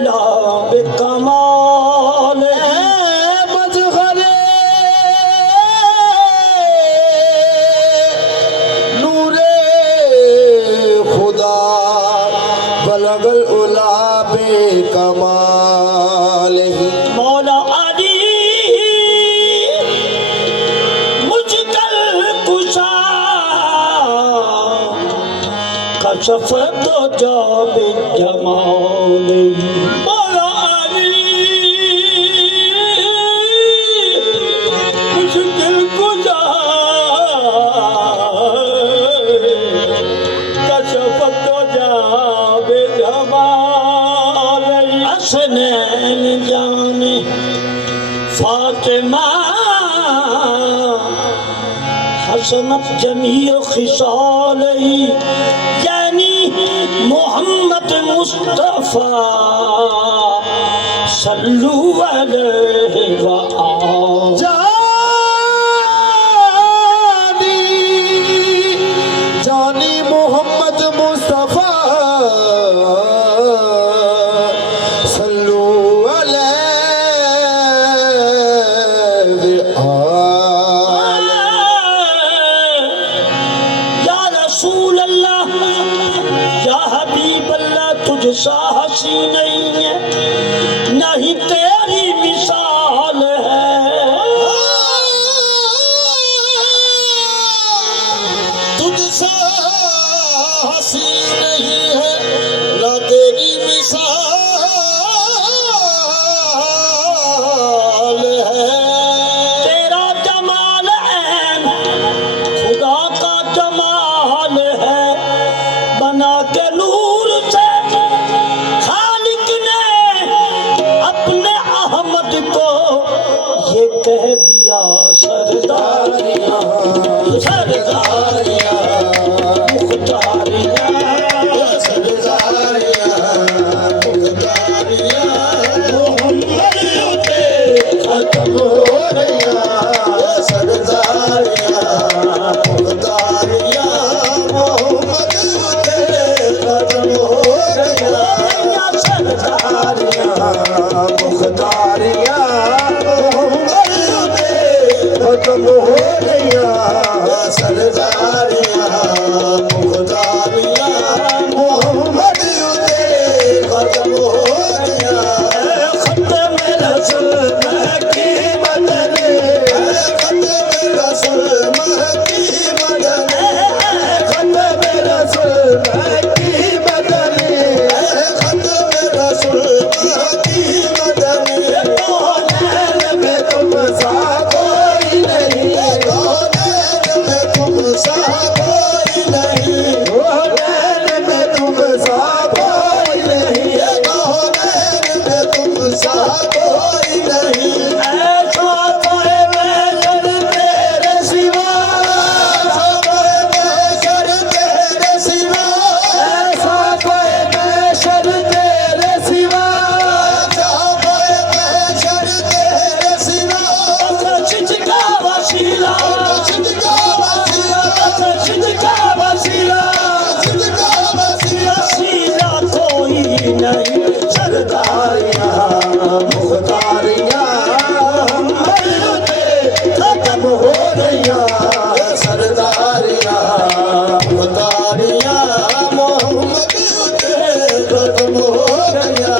उला बेकमाल मजहरे नूरे खुदा बलगल उला बेकमाल मौला अली मुझकल कुशा कशफ तो जाब जमाल मौला अली मुझकल कुशा कशफ तो जाब जमाल हसनैन जाने फातिमा हसनत जमीर खिसाल यानी मोहम्मद मुस्तफा सल्लू अलैहि व जानी मोहम्मद मुस्तफा सल्लू अलैहि या रसूल अल्लाह या हबीब अल्लाह तुझसा हसी नहीं है नहीं तेरी मिसाल है तुझसा हसी नहीं है ना तेरी मिसाल है तेरा जमाल ऐन खुदा का जमाल है बना के नूर से खालिक ने अपने अहमद को ये कह दिया सरदारियां सरदारियां मुख्तारियां मोहम्मद पे खत्म हो खत्म हो गया सरदारियां मुख्तारियां मोहम्मद उते खत्म हो गया खत्म रसूल की मदद खत्म रसूल की मदद खत्म रसूल की मदद खत्म रसूल की मदद कौन में तुम सा कोई नहीं कौन में तुम सा कोई नहीं कौन में तुम सा कोई नहीं कौन में तुम सा कोई नहीं ऐसा कोई महजर तेरे सिवा तेरे सिवा ऐसा कोई महशर तेरे सिवा तेरे सिवा चिचका वसीला चिचका वसीला वसीला कोई नहीं सरदारियां मुख्तारियां मोहम्मद पे खत्म हो गया सरदारियां मुख्तारियां मोहम्मद उते खत्म हो गया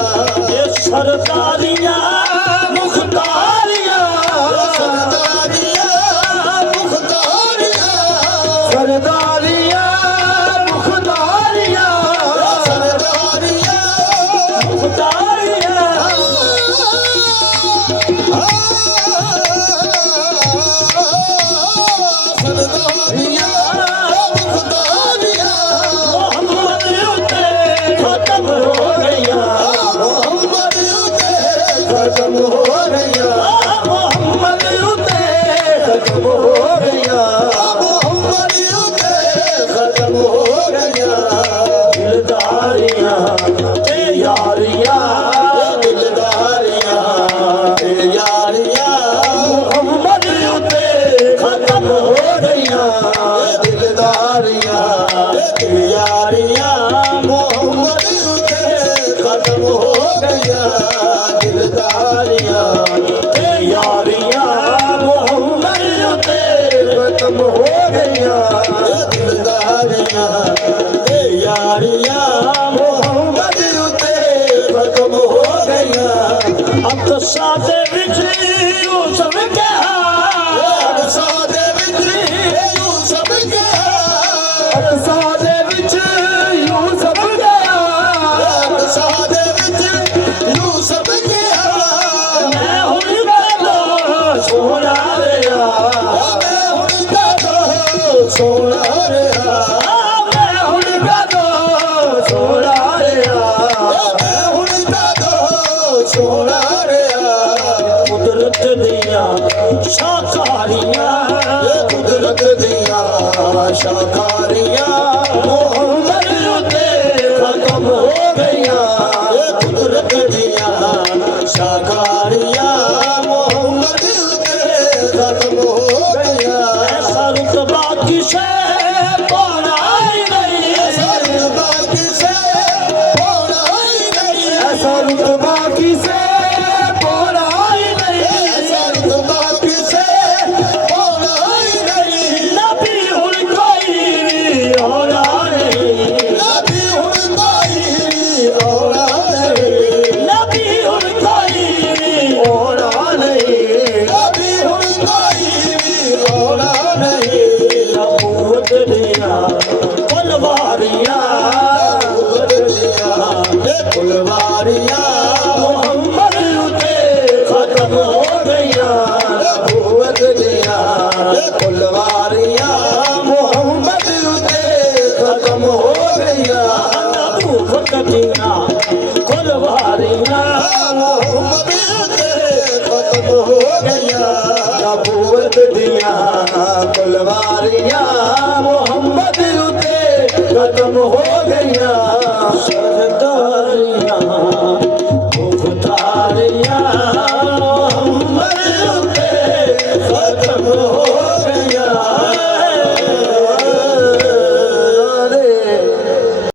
ये सरदारियां मुख्तारियां सरदारियां मुख्तारियां सरदारियां मुख्तारियां सरदारियां मुख्तारियां सरदारियां मुख्तारियां मोहम्मद उते खत्म हो गया मोहम्मद उते खत्म हो गया मोहम्मद उते खत्म हो गया मोहम्मद उते खत्म हो गया दिलदारियां ते यारियां दिलदारियां यारियां मोहम्मद उते खत्म हो गया दिलदारियां यारियां मोहम्मद उते खत्म हो गया ਗਈਆਂ ਦਿਲਦਾਰੀਆਂ ਤੇ ਯਾਰੀਆਂ ਮੁਹੰਮਦ ਉਤੇ ਖਤਮ ਹੋ ਗਈਆਂ ਦਿਲਦਾਰੀਆਂ ਤੇ ਯਾਰੀਆਂ ਮੁਹੰਮਦ ਉਤੇ ਖਤਮ ਹੋ ਗਈਆਂ ਅਕਸਾ ਦੇ ਵਿੱਚ ਯੂਸਫ ਕਿਹਾ ਸਾਡੇ ਵਿੱਚ ਯੂਸਫ ਗਿਆ ਅਕਸਾ ਦੇ ਵਿੱਚ ਯੂਸਫ ਗਿਆ ਸਾਡੇ ਵਿੱਚ ਯੂਸਫ ਗਿਆ ਮੈਂ ਹੁਣ ਕਦੋਂ ਸੋਹਣਾ ਰਿਹਾ ਮੈਂ ਹੁਣ ਕਦੋਂ ਸੋਹਣਾ ਰਿਹਾ ਮੈਂ ਹੁਣ ਕਦੋਂ ਸੋਹਣਾ ਰਿਹਾ ਮੈਂ ਹੁਣ ਕਦੋਂ ਸੋਹਣਾ ਰਿਹਾ ਕੁਦਰਤ ਦੀਆਂ ਸ਼ਾਕਾਰੀਆਂ ਕੁਦਰਤ ਦੀਆਂ ਸ਼ਾਕਾਰੀਆਂ ਮੁਹੰਮਦ ਉਤੇ ਖਤਮ ਹੋ ਗਈਆਂ ਕੁਦਰਤ ਦੀਆਂ ਸ਼ਾਕਾਰੀਆਂ ਮੁਹੰਮਦ ਉਤੇ ਖਤਮ ਹੋ ਗਈਆਂ ਐਸਾ ਰੁਤਬਾ ਕਿਸੇ ਪਾਉਣਾ ਹੀ ਨਹੀਂ ਸਰ ਬਾਕੀ ਸੇ ਹੋਣਾ ਹੀ ਨਹੀਂ ਐਸਾ ਰੁਤਬਾ ਕਿਸੇ ਪਾਉਣਾ ਹੀ ਨਹੀਂ ਸਰ ਬਾਕੀ ਸੇ ਹੋਣਾ ਹੀ ਨਹੀਂ ਨਬੀ ਹੁਣ ਕੋਈ ਵੀ ਹੋਣਾ ਨਹੀਂ ਨਬੀ ਹੁਣ ਕੋਈ ਹੋਣਾ ਨਹੀਂ ਨਬੀ ਹੁਣ ਕੋਈ ਵੀ ਹੋਣਾ ਨਹੀਂ ਨਬੀ ਹੁਣ ਕੋਈ ਵੀ ਹੋਣਾ ਨਹੀਂ ਨਬੂਵਤ ਦੀਆਂ ਤਲਵਾਰੀਆਂ ਫੁਲਵਾਰੀਆਂ ਮੁਹੰਮਦ ਉਤੇ ਖਤਮ ਹੋ ਗਈਆਂ ਨਬੂਵਤ ਦੀਆਂ ਫੁਲਵਾਰੀਆਂ ਮੁਹੰਮਦ ਉਤੇ ਖਤਮ ਹੋ ਗਈਆਂ ਨਬੂਵਤ ਦੀਆਂ ਤਲਵਾਰੀਆਂ ਮੁਹੰਮਦ ਉਤੇ ਖਤਮ ਹੋ ਗਈਆਂ ਨਬੂਵਤ ਦੀਆਂ ਤਲਵਾਰੀਆਂ ਮੁਹੰਮਦ ਉਤੇ ਖਤਮ ਹੋ ਗਈਆਂ ਸਰਦਾਰੀਆਂ ਮੁਖਤਾਰੀਆਂ ਮੁਹੰਮਦ ਉਤੇ ਖਤਮ ਹੋ